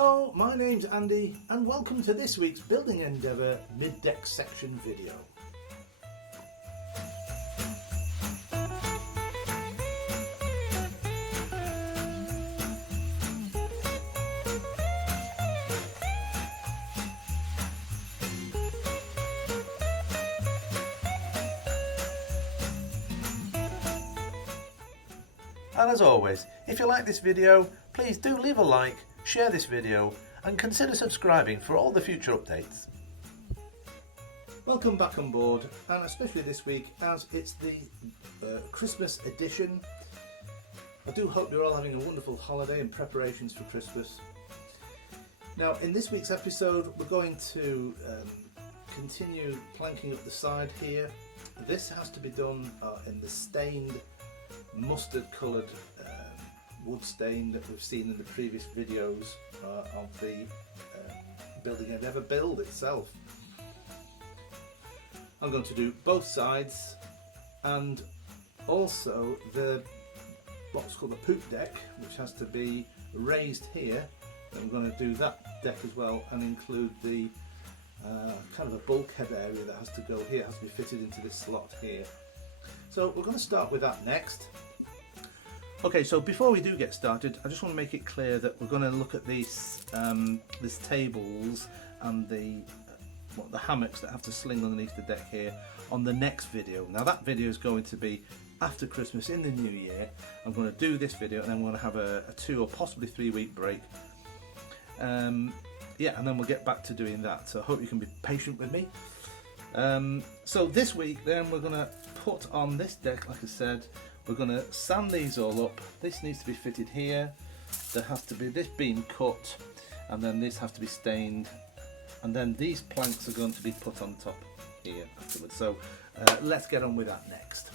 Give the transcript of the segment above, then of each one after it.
Hello, my name's Andy and welcome to this week's Building Endeavour Mid-Deck section video. And as always, if you like this video, please do leave a like, share this video and consider subscribing for all the future updates. Welcome back on board, and especially this week as it's the Christmas edition. I do hope you're all having a wonderful holiday and preparations for Christmas. Now in this week's episode we're going to continue planking up the side here. This has to be done in the stained mustard coloured wood stain that we've seen in the previous videos of the Building Endeavour build itself. I'm going to do both sides and also what's called the poop deck, which has to be raised here. And I'm going to do that deck as well and include the kind of a bulkhead area that has to go here, has to be fitted into this slot here. So we're going to start with that next. Okay, so before we do get started, I just want to make it clear that we're going to look at these tables and the hammocks that have to sling underneath the deck here on the next video. Now that video is going to be after Christmas in the new year. I'm going to do this video and then we're going to have a 2 or possibly 3 week break. Yeah, and then we'll get back to doing that. So I hope you can be patient with me. So this week then we're going to put on this deck, like I said. We're going to sand these all up. This needs to be fitted here. There has to be this beam cut, and then this has to be stained, and then these planks are going to be put on top here afterwards. So let's get on with that next.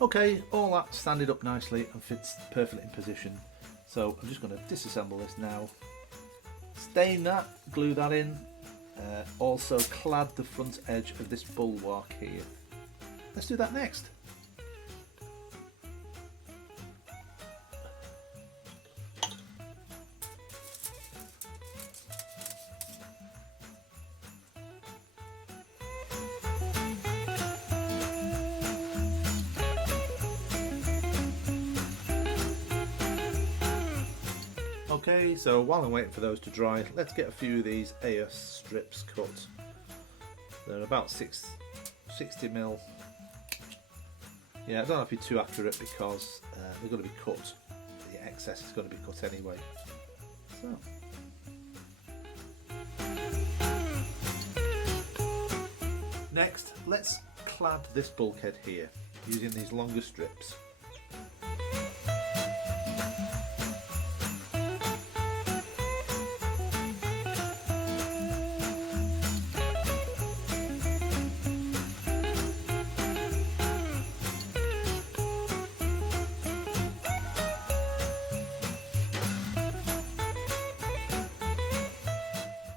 Okay, all that sanded up nicely and fits perfectly in position. So I'm just going to disassemble this now, stain that, glue that in, also clad the front edge of this bulwark here. Let's do that next. Okay, so while I'm waiting for those to dry, let's get a few of these AS strips cut. They're about 60mm. Yeah, I don't have to be too accurate because they're going to be cut. The excess is going to be cut anyway. So. Next, let's clad this bulkhead here using these longer strips.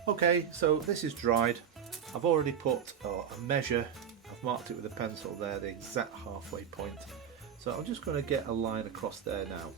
Okay, so this is dried. I've already put a measure, I've marked it with a pencil there, the exact halfway point. So I'm just going to get a line across there now.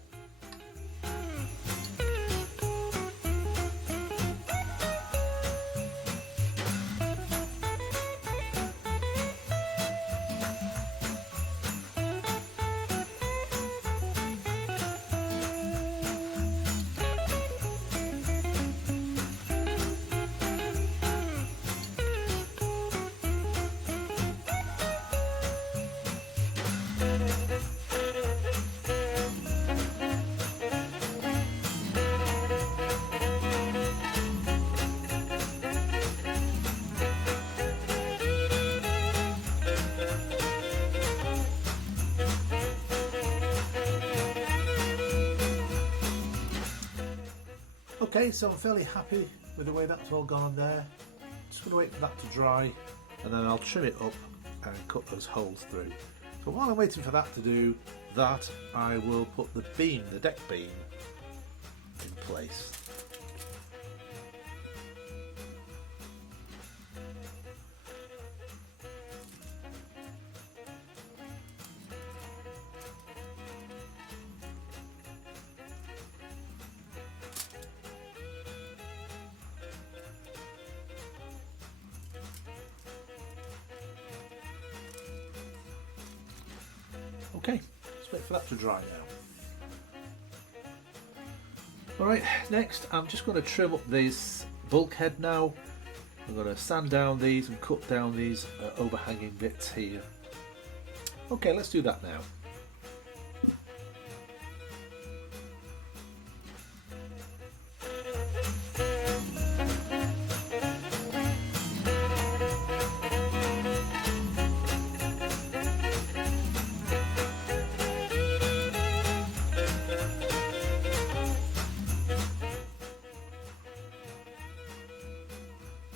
Okay, so I'm fairly happy with the way that's all gone on there. Just going to wait for that to dry and then I'll trim it up and cut those holes through. So while I'm waiting for that to do that, I will put the beam, the deck beam, in place. Okay, let's wait for that to dry now. Alright, next I'm just going to trim up this bulkhead now. I'm going to sand down these and cut down these overhanging bits here. Okay, let's do that now.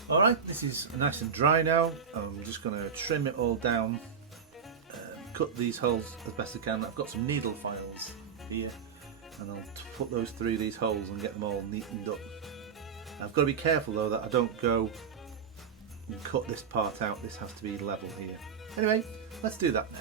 Alright, this is nice and dry now. I'm just going to trim it all down, cut these holes as best I can. I've got some needle files here and I'll put those through these holes and get them all neatened up. I've got to be careful though that I don't go and cut this part out. This has to be level here. Anyway, let's do that now.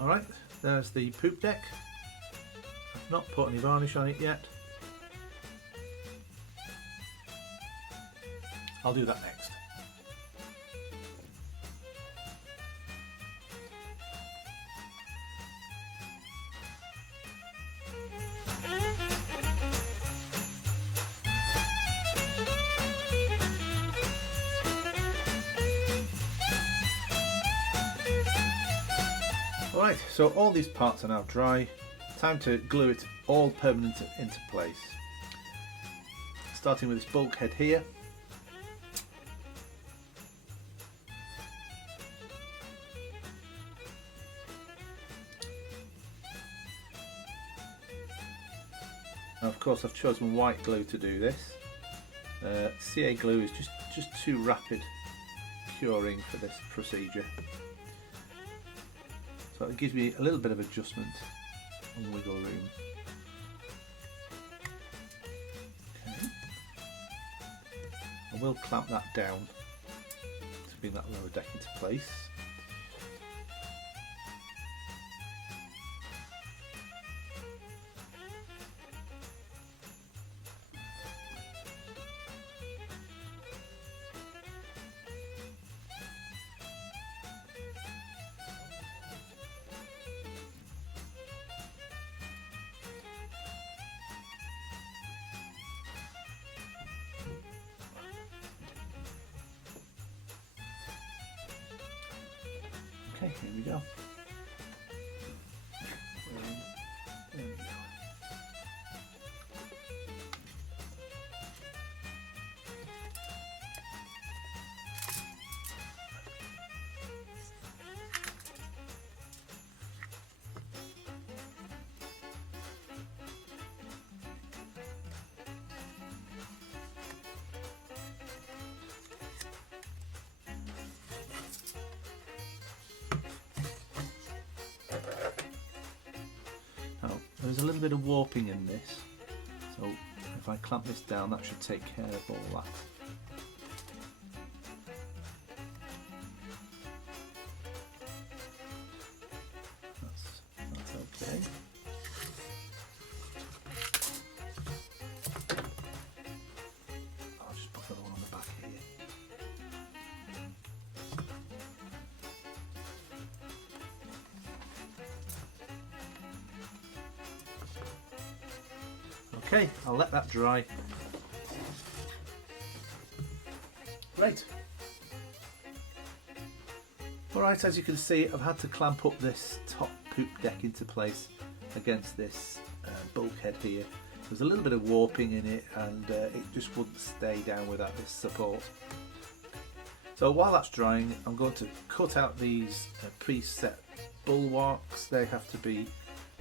Alright, there's the poop deck. I've not put any varnish on it yet. I'll do that next. Alright, so all these parts are now dry. Time to glue it all permanent into place. Starting with this bulkhead here. Now of course I've chosen white glue to do this. CA glue is just too rapid curing for this procedure. So it gives me a little bit of adjustment and wiggle room. Okay. I will clamp that down to bring that lower deck into place. Okay, here we go. There we go. There's a little bit of warping in this, so if I clamp this down that should take care of all that. That's okay. I'll just put that one on the back here. Okay, I'll let that dry. Great. Alright, as you can see, I've had to clamp up this top poop deck into place against this bulkhead here. There's a little bit of warping in it, and it just wouldn't stay down without this support. So while that's drying, I'm going to cut out these preset bulwarks. They have to be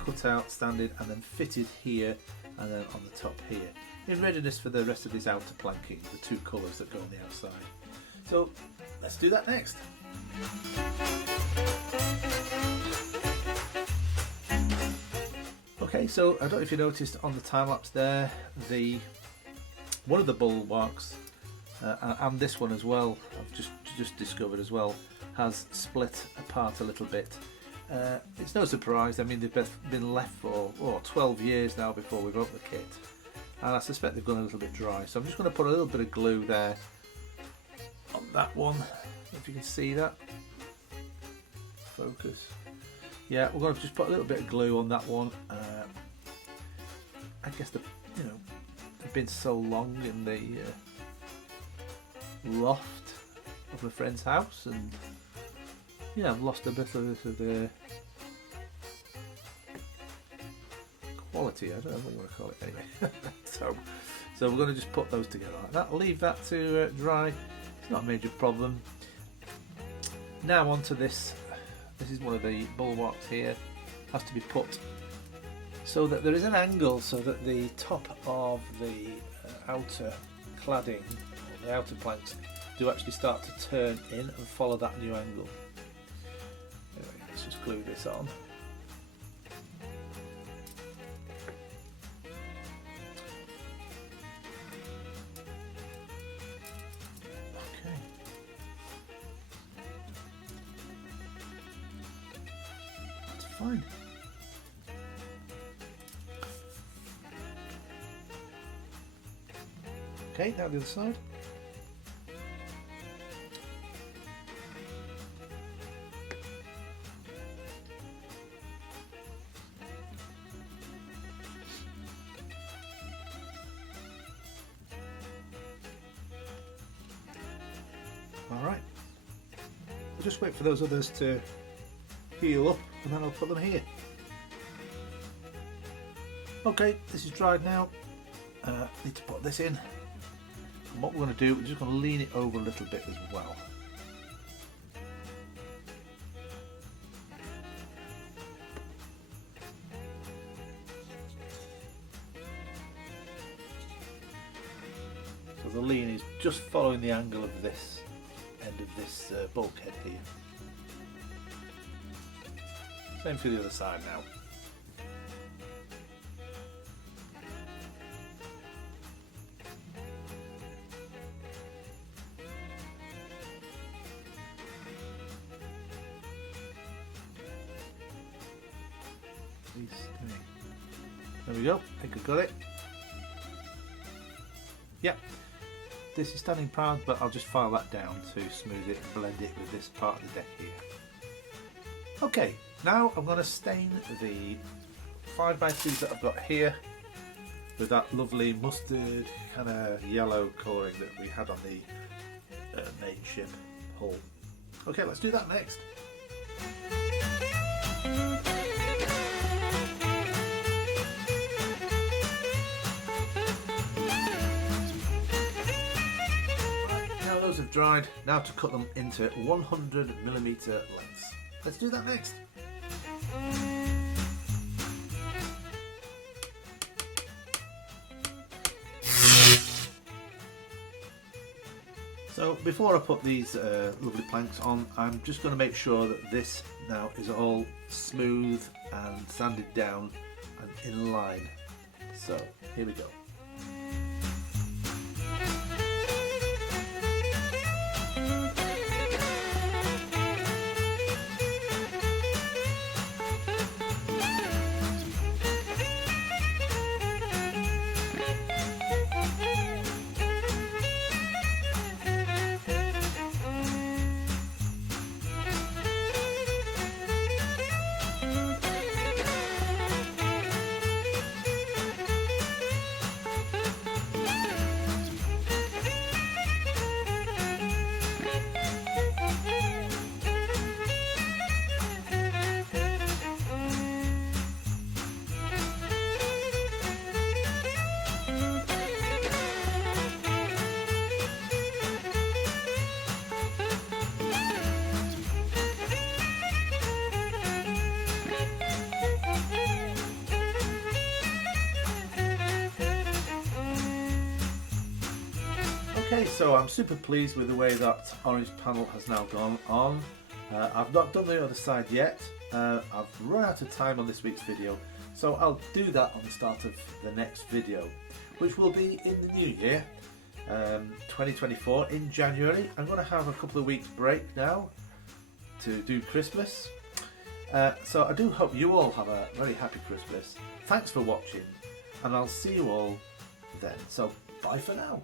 cut out, standard, and then fitted here and then on the top here, in readiness for the rest of this outer planking, the two colours that go on the outside. So let's do that next. Okay, so I don't know if you noticed on the time lapse there, one of the bulwarks and this one as well, I've just discovered as well, has split apart a little bit. It's no surprise. I mean, they've been left for 12 years now before we wrote the kit, and I suspect they've gone a little bit dry. So I'm just going to put a little bit of glue there on that one, if you can see that. Focus. Yeah, we're going to just put a little bit of glue on that one. I guess they've been so long in the loft of a friend's house, and yeah, I've lost a bit of the quality. I don't know what you want to call it anyway. so we're going to just put those together like that. I'll leave that to dry. It's not a major problem. Now onto this. This is one of the bulwarks here. Has to be put so that there is an angle, so that the top of the outer cladding, or the outer planks, do actually start to turn in and follow that new angle. Anyway, let's just glue this on. Okay. That's fine. Okay, now the other side. Alright, we'll just wait for those others to heal up and then I'll put them here. Okay, this is dried now. Need to put this in. And what we're going to do, we're just going to lean it over a little bit as well. So the lean is just following the angle of this end of this bulkhead here. Same for the other side now. There we go, I think I've got it. Yep, this is standing proud, but I'll just file that down to smooth it and blend it with this part of the deck here. Okay, now I'm going to stain the 5x2s that I've got here with that lovely mustard kind of yellow colouring that we had on the main ship hull. Okay, let's do that next. Have dried, now to cut them into 100mm lengths. Let's do that next. So before I put these lovely planks on, I'm just going to make sure that this now is all smooth and sanded down and in line. So here we go. Okay, so I'm super pleased with the way that orange panel has now gone on. I've not done the other side yet. I've run out of time on this week's video, so I'll do that on the start of the next video, which will be in the new year, 2024, in January. I'm going to have a couple of weeks break now to do Christmas. So I do hope you all have a very happy Christmas. Thanks for watching, and I'll see you all then. So bye for now.